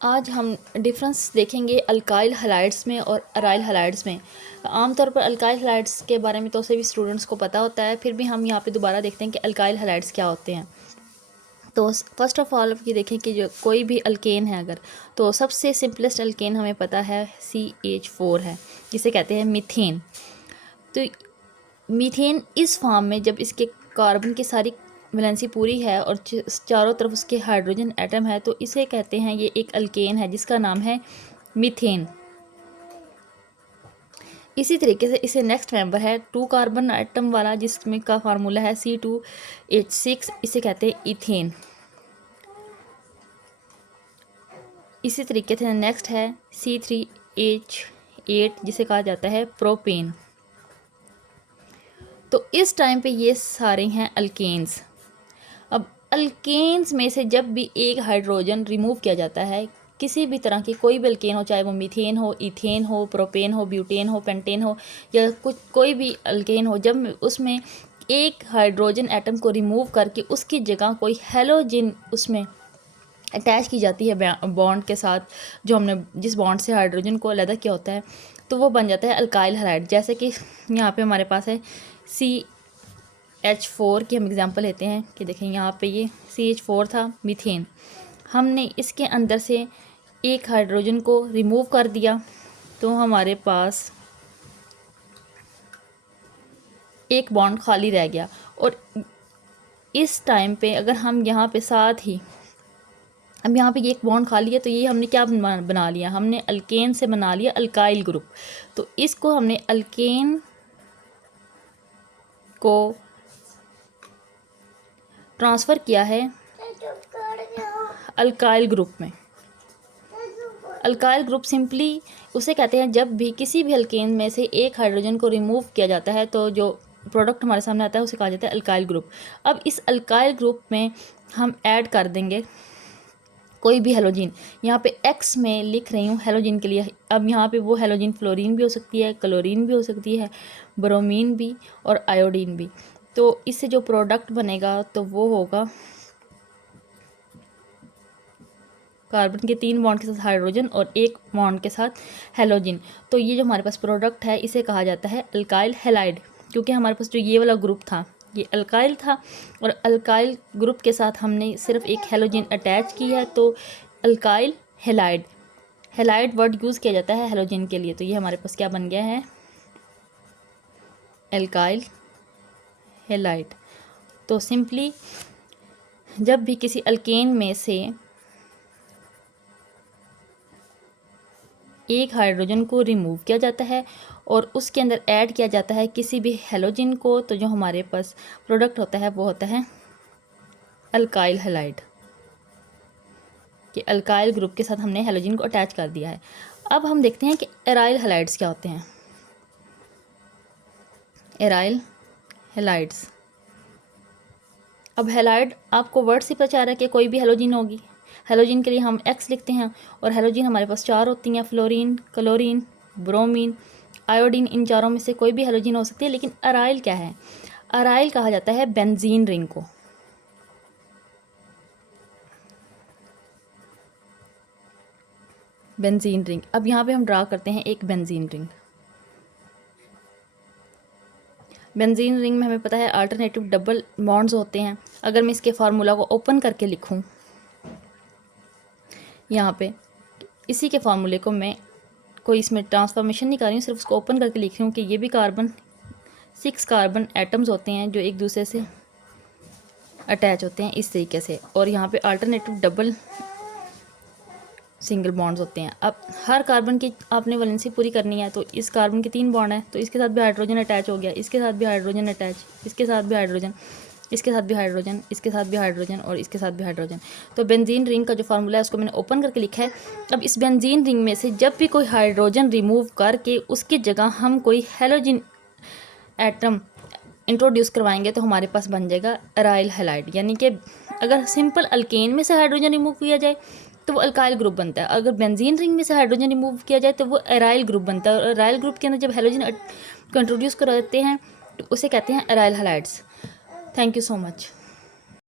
आज हम डिफरेंस देखेंगे अल्काइल हैलाइड्स में और अराइल हैलाइड्स में। आमतौर पर अल्काइल हैलाइड्स के बारे में तो सभी स्टूडेंट्स को पता होता है, फिर भी हम यहाँ पे दोबारा देखते हैं कि अल्काइल हैलाइड्स क्या होते हैं। तो फर्स्ट ऑफ ऑल ये देखें कि जो कोई भी अल्केन है अगर, तो सबसे सिंपलेस्ट अल्केन हमें पता है CH4 है, जिसे कहते हैं मीथेन। तो मीथेन इस फॉर्म में जब इसके कार्बन की सारी वैलेंसी पूरी है और चारों तरफ उसके हाइड्रोजन एटम है, तो इसे कहते हैं ये एक अल्केन है जिसका नाम है मीथेन। इसी तरीके से इसे नेक्स्ट मेंबर है 2 कार्बन एटम वाला, जिसमें का फार्मूला है C2H6, इसे कहते हैं इथेन। इसी तरीके से नेक्स्ट है C3H8, जिसे कहा जाता है प्रोपेन। तो इस टाइम पे ये सारे हैं अल्केन्स। अब अल्केन्स में से जब भी एक हाइड्रोजन रिमूव किया जाता है, किसी भी तरह की कोई भी अल्केन हो, चाहे वो मीथेन हो, इथेन हो, प्रोपेन हो, ब्यूटेन हो, पेंटेन हो, या कोई भी अल्केन हो, जब उसमें एक हाइड्रोजन एटम को रिमूव करके उसकी जगह कोई हैलोजन उसमें अटैच की जाती है बॉन्ड के साथ, जो हमने जिस बॉन्ड से हाइड्रोजन को अलग किया होता है, तो वो बन जाता है अल्काइल हैलाइड। जैसे कि यहाँ पे हमारे पास है CH4 की हम एग्जांपल लेते हैं कि देखें यहाँ पे ये CH4 था मीथेन। हमने इसके अंदर से एक हाइड्रोजन को रिमूव कर दिया, तो हमारे पास एक बॉन्ड खाली रह गया। और इस टाइम पे अगर हम यहाँ पे साथ ही, अब यहाँ पे ये एक बॉन्ड खाली है, तो ये हमने क्या बना लिया, हमने अल्केन से बना लिया अल्काइल ग्रुप। तो इसको हमने अल्केन को ट्रांसफ़र किया है अल्काइल ग्रुप में। अल्काइल ग्रुप सिंपली उसे कहते हैं जब भी किसी भी अल्केन में से एक हाइड्रोजन को रिमूव किया जाता है, तो जो प्रोडक्ट हमारे सामने आता है उसे कहा जाता है अल्काइल ग्रुप। अब इस अल्काइल ग्रुप में हम ऐड कर देंगे कोई भी हेलोजिन। यहाँ पे X में लिख रही हूँ हेलोजिन के लिए। अब यहाँ पे वो हेलोजिन फ्लोरीन भी हो सकती है, क्लोरीन भी हो सकती है, ब्रोमीन भी और आयोडीन भी। तो इससे जो प्रोडक्ट बनेगा तो वो होगा कार्बन के 3 बॉन्ड के साथ हाइड्रोजन और 1 बॉन्ड के साथ हेलोजिन। तो ये जो हमारे पास प्रोडक्ट है इसे कहा जाता है अल्काइल हैलाइड, क्योंकि हमारे पास जो ये वाला ग्रुप था ये अल्काइल था और अल्काइल ग्रुप के साथ हमने सिर्फ एक हेलोजिन अटैच की है, तो alkyl halide. Halide word use किया जाता है हेलोजिन के लिए। तो ये हमारे पास क्या बन गया है, अल्काइल हैलाइड। तो सिंपली जब भी किसी अल्केन में से एक हाइड्रोजन को रिमूव किया जाता है और उसके अंदर ऐड किया जाता है किसी भी हेलोजिन को, तो जो हमारे पास प्रोडक्ट होता है वो होता है अल्काइल हैलाइड, कि अल्काइल ग्रुप के साथ हमने हेलोजिन को अटैच कर दिया है। अब हम देखते हैं कि एराइल हैलाइड्स क्या होते हैं। एराइल हैलाइड्स, अब हैलाइड आपको वर्ड से पता चल रहा है कि कोई भी हेलोजिन होगी। हेलोजिन के लिए हम X लिखते हैं और हेलोजिन हमारे पास 4 होती हैं, फ्लोरीन, क्लोरीन, ब्रोमीन, आयोडीन। इन चारों में से कोई भी हेलोजिन हो सकती है। लेकिन अराइल क्या है, अराइल कहा जाता है बेंजीन रिंग को। बेंजीन रिंग, अब यहाँ पे हम ड्रा करते हैं एक बेंजीन रिंग। बेंजीन रिंग में हमें पता है अल्टरनेटिव डबल बॉन्ड्स होते हैं। अगर मैं इसके फार्मूला को ओपन करके लिखूँ यहाँ पे, इसी के फार्मूले को मैं कोई इसमें ट्रांसफॉर्मेशन नहीं कर रही हूँ, सिर्फ उसको ओपन करके लिख रही हूँ कि ये भी 6 कार्बन एटम्स होते हैं जो एक दूसरे से अटैच होते हैं इस तरीके से, और यहाँ पे अल्टरनेटिव डबल सिंगल बॉन्ड्स होते हैं। अब हर कार्बन की आपने वैलेंसी पूरी करनी है, तो इस कार्बन के 3 बॉन्ड हैं, तो इसके साथ भी हाइड्रोजन अटैच हो गया, इसके साथ भी हाइड्रोजन अटैच, इसके साथ भी हाइड्रोजन, इसके साथ भी हाइड्रोजन, इसके साथ भी हाइड्रोजन और इसके साथ भी हाइड्रोजन। तो बेंजीन रिंग का जो फार्मूला है उसको मैंने ओपन करके लिखा है। अब इस बेंजीन रिंग में से जब भी कोई हाइड्रोजन रिमूव करके उसकी जगह हम कोई हेलोजिन एटम इंट्रोड्यूस करवाएंगे, तो हमारे पास बन जाएगा अराइल हैलाइड। यानी कि अगर सिंपल अल्केन में से हाइड्रोजन रिमूव किया जाए तो वो अल्काइल ग्रुप बनता है, अगर बेंजीन रिंग में से हाइड्रोजन रिमूव किया जाए तो वो अराइल ग्रुप बनता है। और अराइल ग्रुप के अंदर जब हेलोजन को इंट्रोड्यूस करवाते हैं तो उसे कहते हैं aryl halides. Thank you so much.